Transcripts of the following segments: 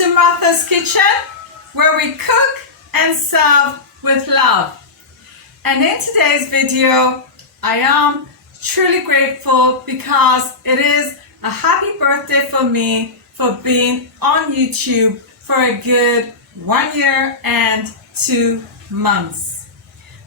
to Martha's Kitchen, where we cook and serve with love. And in today's video, I am truly grateful because it is a happy birthday for me for being on YouTube for a good 1 year and 2 months.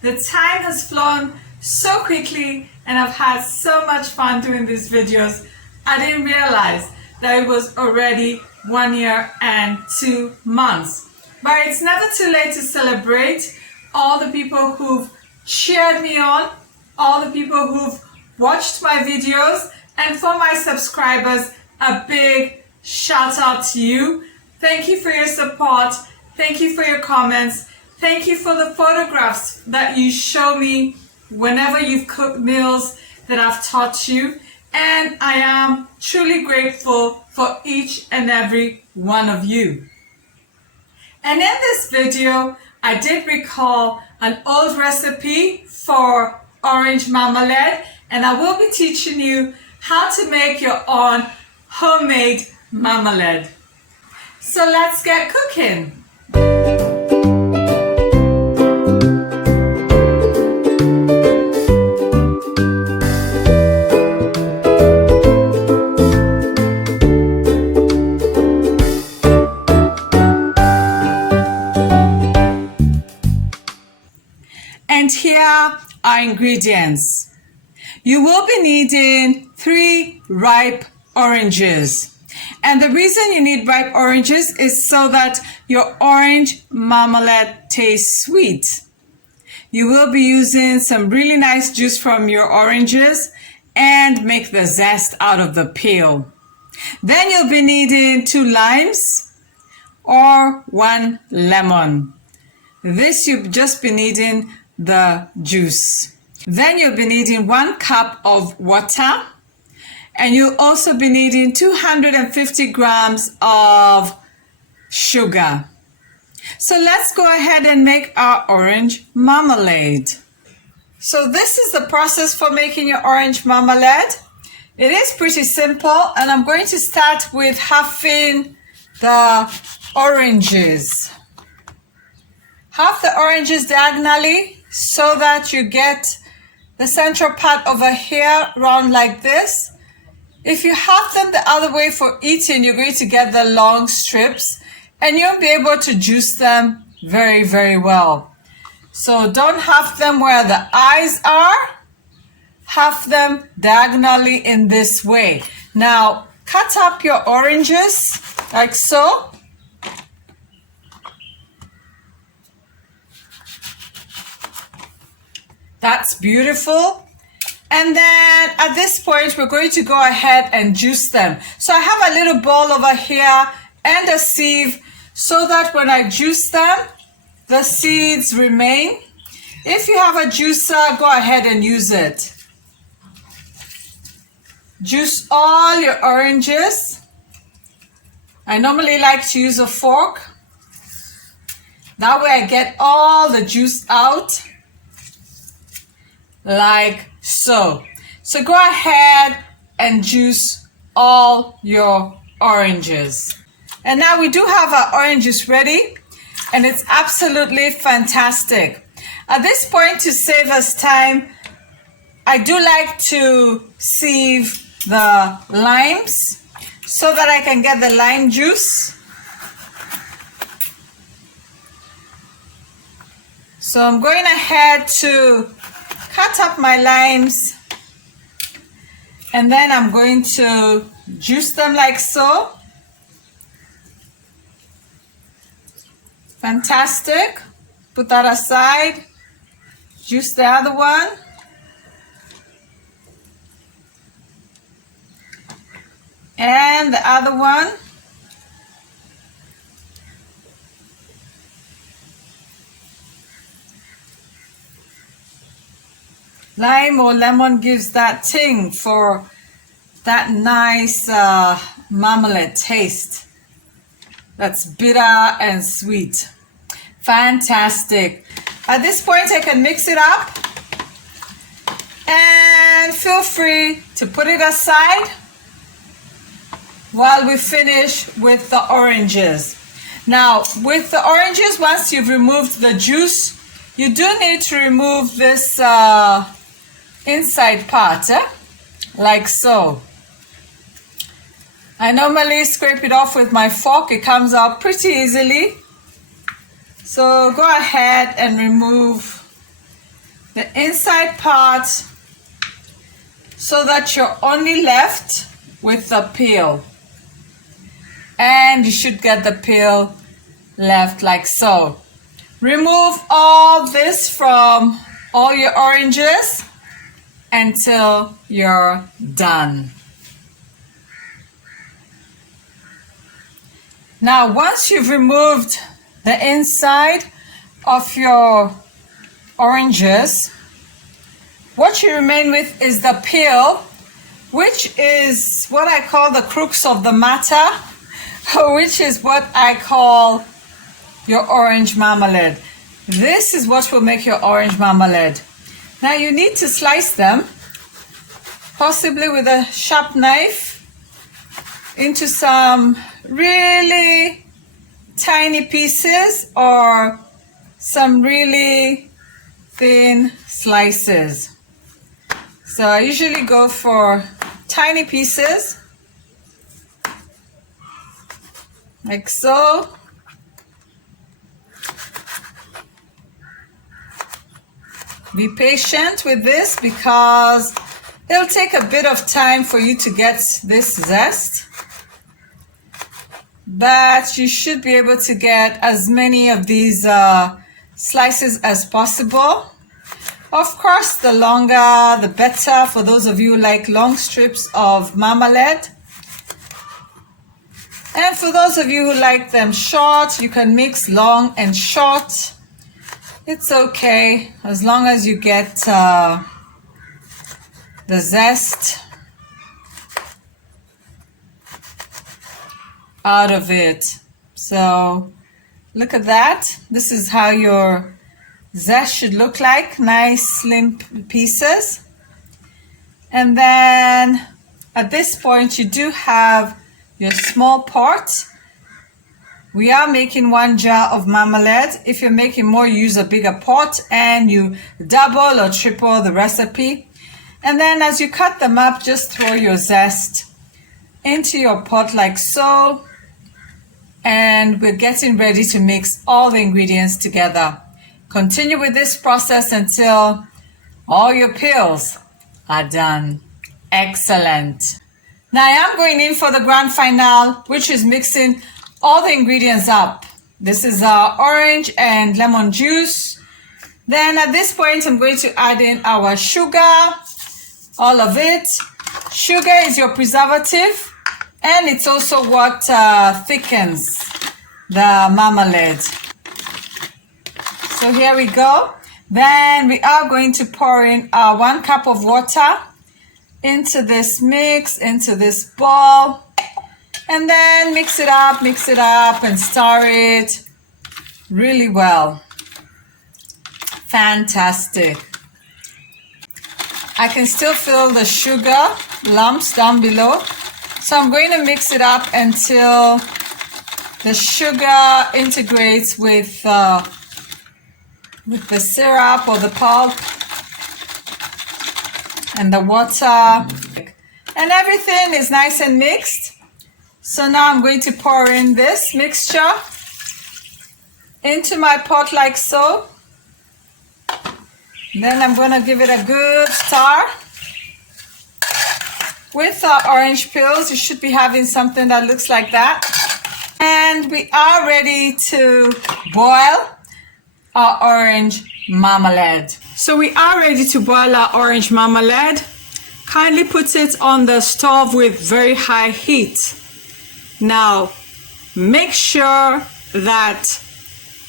The time has flown so quickly and I've had so much fun doing these videos. I didn't realize that it was already 1 year and 2 months. But it's never too late to celebrate all the people who've cheered me on, all the people who've watched my videos, and for my subscribers, a big shout out to you. Thank you for your support. Thank you for your comments. Thank you for the photographs that you show me whenever you've cooked meals that I've taught you. And I am truly grateful for each and every one of you. And in this video, I did recall an old recipe for orange marmalade, and I will be teaching you how to make your own homemade marmalade. So let's get cooking. And here are ingredients. You will be needing 3 ripe oranges. And the reason you need ripe oranges is so that your orange marmalade tastes sweet. You will be using some really nice juice from your oranges and make the zest out of the peel. Then you'll be needing 2 limes or 1 lemon. This you'll just be needing the juice. Then you'll be needing 1 cup of water, and you'll also be needing 250 grams of sugar. So let's go ahead and make our orange marmalade. So this is the process for making your orange marmalade. It is pretty simple, and I'm going to start with halving the oranges. Half the oranges diagonally so that you get the central part over here round like this. If you half them the other way for eating, you're going to get the long strips and you'll be able to juice them very, very well. So don't half them where the eyes are. Half them diagonally in this way. Now cut up your oranges like so. That's beautiful. And then at this point, we're going to go ahead and juice them. So I have a little bowl over here and a sieve so that when I juice them, the seeds remain. If you have a juicer, go ahead and use it. Juice all your oranges. I normally like to use a fork. That way I get all the juice out. Like so. So go ahead and juice all your oranges. And now we do have our oranges ready, and it's absolutely fantastic. At this point, to save us time, I do like to sieve the limes so that I can get the lime juice. So I'm going ahead to cut up my limes, and then I'm going to juice them like so. Fantastic. Put that aside. Juice the other one. And the other one. Lime or lemon gives that ting for that nice marmalade taste. That's bitter and sweet. Fantastic. At this point, I can mix it up. And feel free to put it aside while we finish with the oranges. Now, with the oranges, once you've removed the juice, you do need to remove this inside part, like so. I normally scrape it off with my fork. It comes out pretty easily. So go ahead and remove the inside part so that you're only left with the peel. And you should get the peel left like so. Remove all this from all your oranges until you're done. Now, once you've removed the inside of your oranges, what you remain with is the peel, which is what I call the crux of the matter, which is what I call your orange marmalade. This is what will make your orange marmalade. Now you need to slice them, possibly with a sharp knife, into some really tiny pieces or some really thin slices. So I usually go for tiny pieces, like so. Be patient with this because it'll take a bit of time for you to get this zest, but you should be able to get as many of these slices as possible. Of course, the longer the better for those of you who like long strips of marmalade. And for those of you who like them short, you can mix long and short. It's okay as long as you get the zest out of it. So look at that. This is how your zest should look like. Nice slim pieces. And then at this point you do have your small pot. We are making 1 jar of marmalade. If you're making more, you use a bigger pot and you double or triple the recipe. And then as you cut them up, just throw your zest into your pot like so. And we're getting ready to mix all the ingredients together. Continue with this process until all your peels are done. Excellent. Now I am going in for the grand finale, which is mixing all the ingredients up. This is our orange and lemon juice. Then at this point, I'm going to add in our sugar, all of it. Sugar is your preservative, and it's also what thickens the marmalade. So here we go. Then we are going to pour in our 1 cup of water into this mix, into this bowl. And then mix it up and stir it really well. Fantastic. I can still feel the sugar lumps down below. So I'm going to mix it up until the sugar integrates with the syrup or the pulp and the water. And everything is nice and mixed. So now I'm going to pour in this mixture into my pot like so. Then I'm going to give it a good stir. With our orange peels, you should be having something that looks like that. And we are ready to boil our orange marmalade. So we are ready to boil our orange marmalade. Kindly put it on the stove with very high heat. Now, make sure that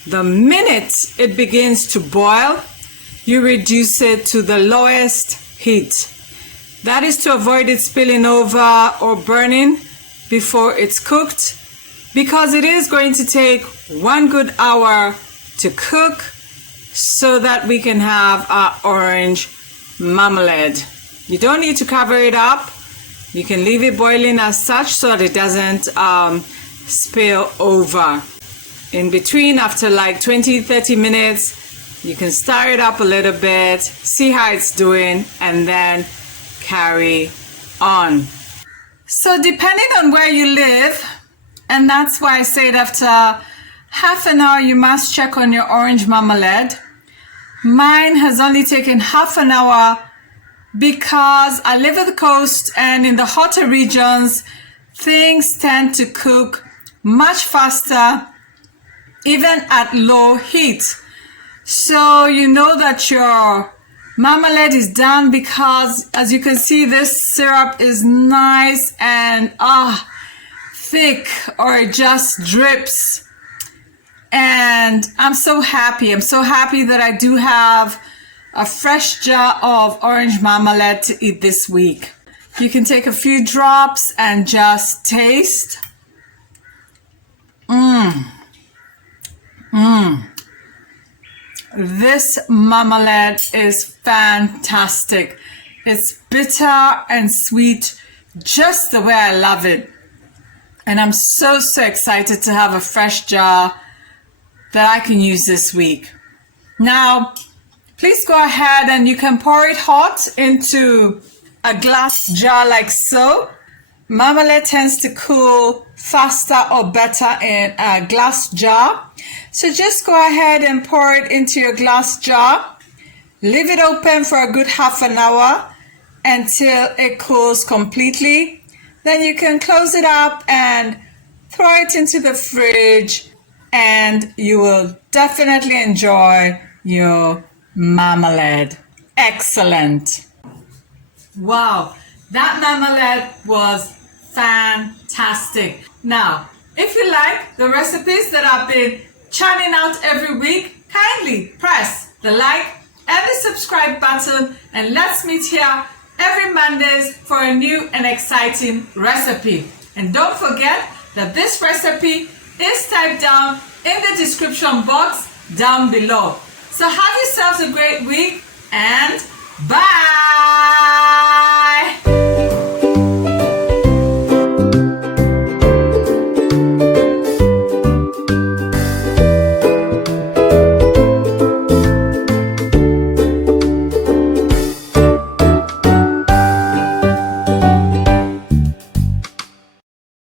the minute it begins to boil, you reduce it to the lowest heat. That is to avoid it spilling over or burning before it's cooked, because it is going to take 1 good hour to cook so that we can have our orange marmalade. You don't need to cover it up. You can leave it boiling as such so that it doesn't spill over. in between, after like 20-30 minutes, you can stir it up a little bit, see how it's doing, and then carry on. So depending on where you live, and that's why I said after half an hour you must check on your orange marmalade. Mine has only taken half an hour because I live at the coast, and in the hotter regions things tend to cook much faster even at low heat. So you know that your marmalade is done because, as you can see, this syrup is nice and thick, or it just drips. And I'm so happy that I do have a fresh jar of orange marmalade to eat this week. You can take a few drops and just taste. This marmalade is fantastic. It's bitter and sweet, just the way I love it. And I'm so excited to have a fresh jar that I can use this week. Now, please go ahead and you can pour it hot into a glass jar like so. Marmalade tends to cool faster or better in a glass jar. So just go ahead and pour it into your glass jar. Leave it open for a good half an hour until it cools completely. Then you can close it up and throw it into the fridge, and you will definitely enjoy your marmalade. Excellent. Wow, that marmalade was fantastic. Now, if you like the recipes that I've been churning out every week, kindly press the like and the subscribe button, and let's meet here every Mondays for a new and exciting recipe. And don't forget that this recipe is typed down in the description box down below. So have yourselves a great week, and bye!